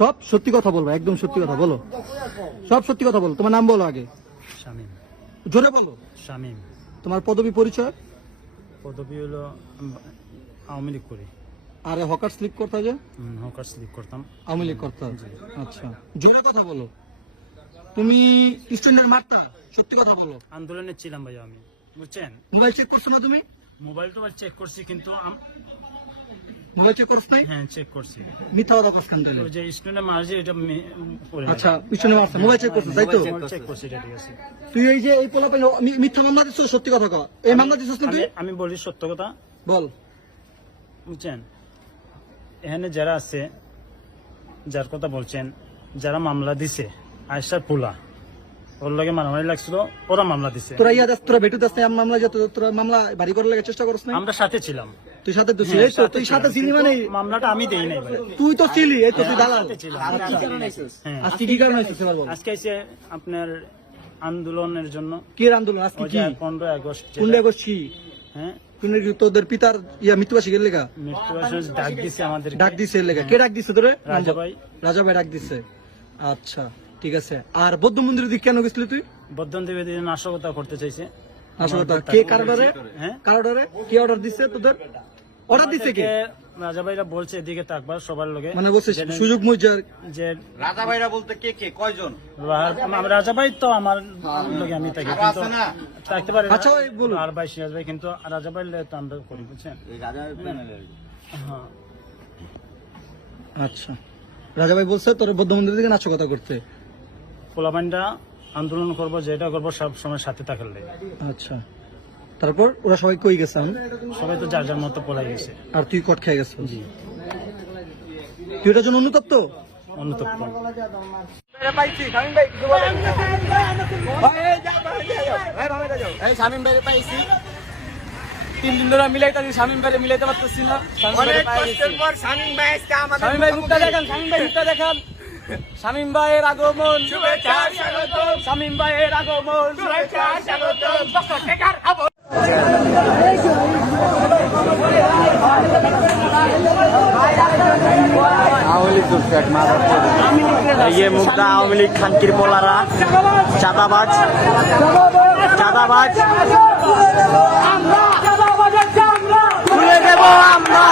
সব সত্যি কথা বলব একদম সত্যি কথা বলো। সব সত্যি কথা বলো তোমার নাম বলো আগে। শামীম। জোরে বলো। শামীম। তোমার পদবী পরিচয়? পদবি হলো আওয়ামী লীগ করি। আরে হকার স্লিপ করতে যে হকার স্লিপ করতাম। আওয়ামী লীগ করতে আচ্ছা। জোরে কথা বলো। তুমি স্টুডেন্টের মারতা সত্যি কথা বলো। আন্দোলনে ছিলাম ভাই আমি। বুঝছেন? মোবাইল চেক করছ না তুমি? মোবাইল তো চেক করছি কিন্তু আম- চেক করছ নাই? হ্যাঁ চেক করছি। মিথ্যা কথা করছ কেন যে স্টুডেন্ট মারছে এটা মে- পড়ে গেছে। আচ্ছা পিছনে মারছে মোবাইল চেক করছ তাই তো? চেক করছি এটা ঠিক আছে। তুই এই যে এই পোলা মিথ্যা মামলা দিচ্ছ সত্যি কথা কও। এই মামলা দিচ্ছিস না তুই? আমি- বলি সত্য কথা। বল। বুঝছেন? এখানে যারা আছে যার কথা বলছেন যারা মামলা দিছে আয়সার পোলা ওর লগে মারামারি লাগছিল ওরা মামলা দিছে। তোরা ইয়া দাস তোরা বেটু দাস মামলা যত তোরা মামলা বাড়ি করার লাগে চেষ্টা করছ না আমরা সাথে ছিলাম। তুই সাথে তো হ্যাঁ, ছিলিস তো তুই সাথে ছিলি মানে মামলাটা আমি দেই নাই তুই তো ছিলি এই তো তুই হ্যাঁ, দালাল। হ্যাঁ আজকে কি কারণ হয়েছে আজকে এসে আপনার আন্দোলনের জন্য। কি আন্দোলন? আজকে কি? যে পনেরোই আগস্ট যেটা- কোনটা করছি হ্যাঁ। তোদের পিতার ইয়া মৃত্যুবাসী গেলে লেগা? মৃত্যু আসলে ডাক দিছে আমাদের ডাক দিছে লেগা। কে ডাক দিছে তোরে? রাজা ভাই। রাজা ভাই ডাক দিছে। আচ্ছা ঠিক আছে। আর বৌদ্ধ মন্দিরের দিক কেন গেছিলি তুই? বৌদ্ধ দেবী দিদি নাশকতা করতে চাইছে। আসলে তো কে কারোডারে? হ্যাঁ? কারোডারে? কি অর্ডার দিছে তোদের? অর্ডার দিছে কে? রাজা ভাইরা বলছে এদিকে তাকবার সবার লগে। মানে বলছে সুযোগ মুজার। যে রাজা ভাইরা বলতে কে কে? কয়জন? রাজা ভাই তো আমার লগে আমি থাকি কিন্তু থাকতে পারি আচ্ছা ভাই, বলুন। আর ভাই সিরাজ ভাই কিন্তু রাজা ভাই তো আমরা করি বুঝছেন? এই রাজা প্যানেলের হ্যাঁ। আচ্ছা। রাজা ভাই বলছে তোর বৌদ্ধ মন্দির থেকে নাচকতা করতে। পোলাপানটা আন্দোলন করব যেটা করব সব সময় সাথে থাকার লাগে। আচ্ছা। তারপর ওরা সবাই কই গেছেন সবাই তো যার যার মতো পলাই গেছে। আর তুই কট খেয়ে গেছিস? জি। তুই এটার জন্য অনুতপ্ত? অনুতপ্ত। শামিম ভাই পাইছি। তিন দিন ধরে মিলাইতেছি শামিম ভাই মিলাইতে পারতেছি না। শামিম ভাই মুখটা দেখান শামিম ভাই মুখটা দেখান। শামিম ভাইয়ের আগমন। শামিম ভাইয়ের আগমন। চলছে এক মাদার এই মুক্তা আওয়ামী লীগ খানকির পোলারা। চাঁদাবাজ। চাঁদাবাজ। আমরা।